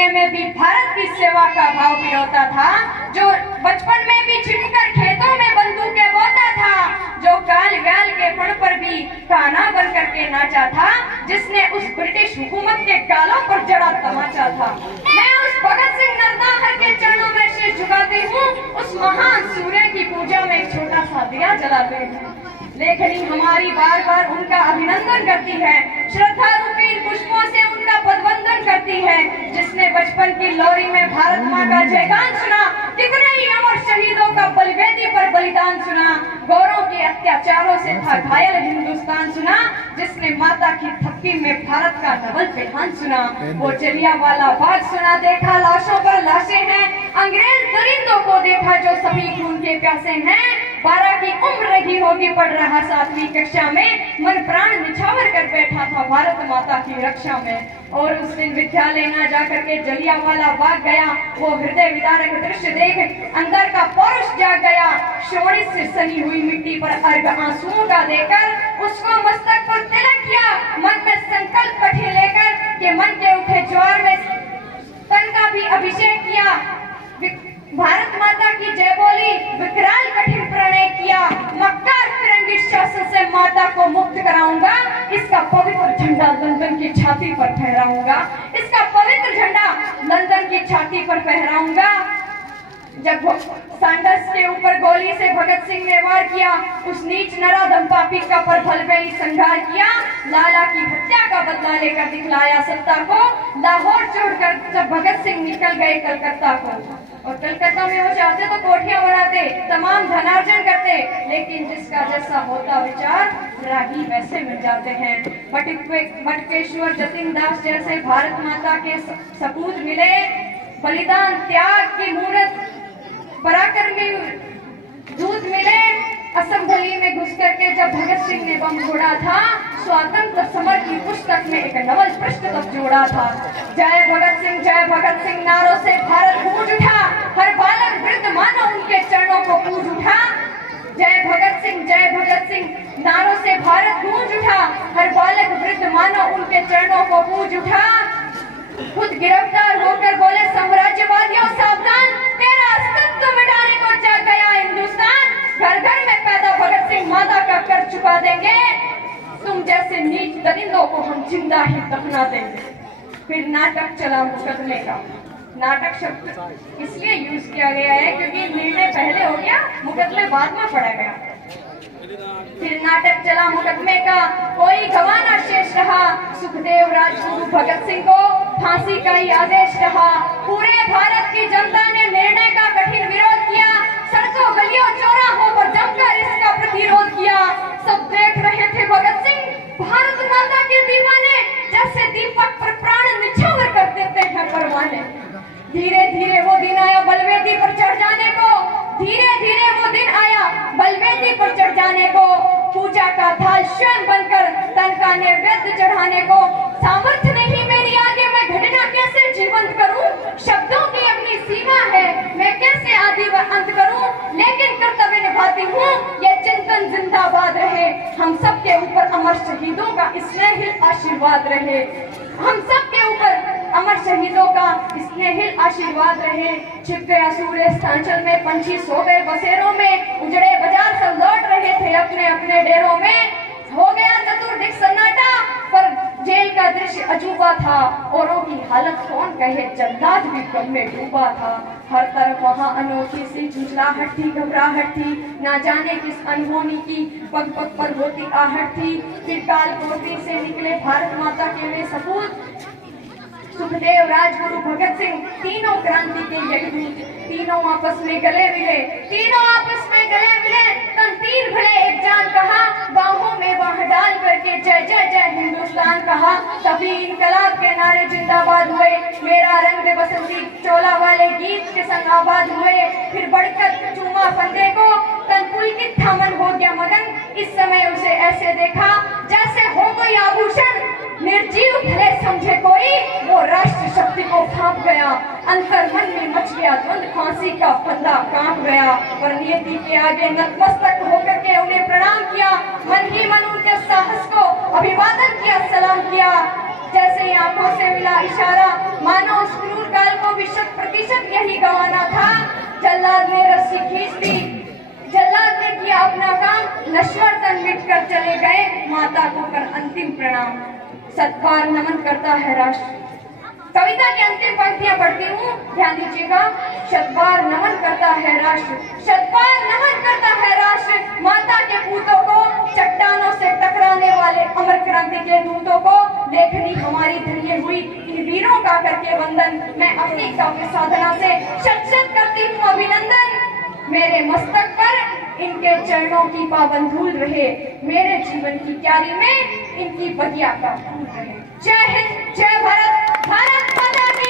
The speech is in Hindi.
सीने में भी भारत की सेवा का भाव पिरोता था, जो बचपन में भी छिपकर खेतों में बंदूकें बोता था, जो काल गाल के फण पर भी काना बन करके नाचा था, जिसने उस ब्रिटिश हुकूमत के गालों पर जड़ा तमाचा था। मैं उस भगत सिंह नरदाहर के चरणों में शीश झुकाती हूँ, उस महान सूर्य की पूजा में एक छोटा सा दिया जलाते हैं। लेखनी हमारी बार बार उनका अभिनंदन करती है, श्रद्धा रूपी पुष्पों से उनका पदवंदन करती है, जिसने बचपन की लोरी में भारत माँ का जयगान सुना, कितने ही अमर शहीदों का बलिवेदी पर बलिदान सुना, गौरों के अत्याचारों से था घायल हिंदुस्तान सुना, जिसने माता की थप्पी में भारत का डबल पेहान सुना। वो जलियांवाला बाग सुना, देखा लाशों पर लाशें हैं, अंग्रेज दरिंदों को देखा जो सभी खून के प्यासे हैं, 12 की उम्र रही होगी, पढ़ रहा 7वीं कक्षा में, मन प्राण निछावर कर बैठा था भारत माता की रक्षा में। और उस दिन विद्यालय न जाकर के जलियांवाला बाग गया, वो हृदय विदारक दृश्य देख अंदर का पौरुष जाग गया, शोणित से सनी हुई मिट्टी पर अर्घ आंसुओं का देकर उसको मस्तक पर तिलक किया, मन में संकल्प कठिन लेकर के मन के उठे ज्वार में तन का भी अभिषेक किया, भारत माता की जय बोली, विकराल कठिन प्रणय किया, मक्कार फिरंगी शासन से माता को मुक्त कराऊंगा, इसका पवित्र झंडा लंदन की छाती पर फहराऊंगा, इसका पवित्र झंडा लंदन की छाती पर फहराऊंगा। जब सैंडर्स के ऊपर गोली से भगत सिंह ने वार किया, उस नीच नराधम पापी का पर भल में ही संघार किया, लाला की हत्या का बदला लेकर दिखलाया सत्ता को, लाहौर छोड़कर जब भगत सिंह निकल गए कलकत्ता को, और कलकत्ता में वो चाहते तो कोठियां बनाते, तमाम धनार्जन करते, लेकिन जिसका जैसा होता विचार राही वैसे मिल जाते हैं। बटुकेश्वर जतिन दास जैसे भारत माता के सपूत मिले, बलिदान त्याग की मूर्त पराक्रमी दूत मिले, असेंबली में घुस करके जब भगत सिंह ने बम छोड़ा था, स्वातंत्र समर की पुस्तक में एक नवल पृष्ठ तब जोड़ा था। जय भगत सिंह नारों से भारत गूंज उठा, हर बालक वृद्ध मानो उनके चरणों को पूज उठा। जय भगत सिंह नारों से भारत गूंज उठा, हर बालक वृद्ध मानो उनके चरणों को पूज उठा। खुद गिरफ्तार होकर बोले साम्राज्यवादियों सावधान, तेरा अस्तित्व मिटाने को जाग गया हिंदुस्तान, घर घर में पैदा भगत सिंह माता का कर चुका देंगे, तुम जैसे नीच दरिंदों को हम जिंदा ही दफना देंगे। फिर नाटक चला मुकदमे का। नाटक शब्द इसलिए यूज किया गया है क्योंकि निर्णय पहले हो गया, मुकदमे बाद में पड़ा गया। फिर नाटक चला मुकदमे का, कोई गवाह न शेष रहा, सुखदेव राजगुरु भगत सिंह को फांसी का ही आदेश रहा। पूरे भारत की जनता ने निर्णय का कठिन विरोध किया, सड़कों गलियों चौराहों पर जमकर इसका प्रतिरोध किया। सब देख रहे थे भगत सिंह, भारत माता के दीवाने, जैसे दीपक पर प्राण निछावर कर देते हैं परवाने। धीरे धीरे वो दिन आया बलवेदी पर चढ़ जाने को, धीरे धीरे वो दिन आया बलवेदी पर चढ़ जाने को, पूजा का थाल स्वयं बनकर तन का नैवेद्य चढ़ाने को। सामर्थ्य नहीं मेरी आगे, मैं घटना कैसे जीवंत करूं, शब्दों की अपनी सीमा है, मैं कैसे आदि व अंत करूं, लेकिन कर्तव्य निभाती हूँ, ये चिंतन जिंदाबाद रहे। हम सब के ऊपर अमर शहीदों का स्नेहिल आशीर्वाद रहे, हम सब के ऊपर अमर शहीदों का स्नेहिल आशीर्वाद रहे। छिप गया सूर्य स्थांचल में, पंछी सो गए बसेरों में, उजड़े बाजार सब लौट रहे थे अपने अपने डेरों में। हो गया चतुर्दिक सन्नाटा, पर जेल का दृश्य अजूबा था, औरों की हालत कौन कहे, जल्लाद भी गम में डूबा था। हर तरफ वहाँ अनोखी सी झुंझलाहट थी, घबराहट थी, ना जाने किस अनहोनी की पग पग पर होती आहट थी। फिर काल कोठरी से निकले भारत माता के वे सपूत, सुखदेव राजगुरु भगत सिंह, तीनों क्रांति के यज्ञ, तीनों आपस में गले मिले, तीनों आपस में गले मिले, तन तीर भले एक जान कहा, बाहों में बाह डाल करके जय जय जय हिंदुस्तान कहा। तभी इनकलाब के नारे जिंदाबाद हुए, मेरा रंग दे बसंती चोला वाले गीत के संग आबाद हुए। फिर बढ़कर चूमा फंदे को, तन पुलकित था मन हो गया मगन, इस समय उसे ऐसे देखा जैसे हो कोई आभूषण, निर्जीव भले समझे कोई, वो राष्ट्र शक्ति को भाप गया। अंतर मन में मच गया द्वंद, फांसी का फंदा कांप गया। पर नियति के आगे नतमस्तक होकर के उन्हें प्रणाम किया, मन ही मन उनके साहस को अभिवादन किया, सलाम किया। जैसे आंखों से मिला इशारा, मानो उस क्रूर का शत प्रतिशत यही गंवाना था। जल्लाद ने रस्सी खींच दी, जल्लाद ने किया अपना काम, नश्वर तन मिट कर चले गए, माता को कर अंतिम प्रणाम। सत्कार नमन करता है राष्ट्र। कविता की अंतिम पंक्तियां पढ़ती हूँ, ध्यान दीजिएगा। शतबार नमन करता है राष्ट्र, शतबार नमन करता है राष्ट्र, माता के पूतों को, चट्टानों से टकराने वाले अमर क्रांति के दूतों को। लेखनी हमारी धन्य हुई इन वीरों का करके वंदन, मैं अपनी काव्य साधना से शत शत करती हूँ अभिनंदन। मेरे मस्तक पर इनके चरणों की पावन धूल रहे, मेरे जीवन की क्यारी में इनकी बगिया का फूल रहे। जय हिंद, जय भारत, भारत माता की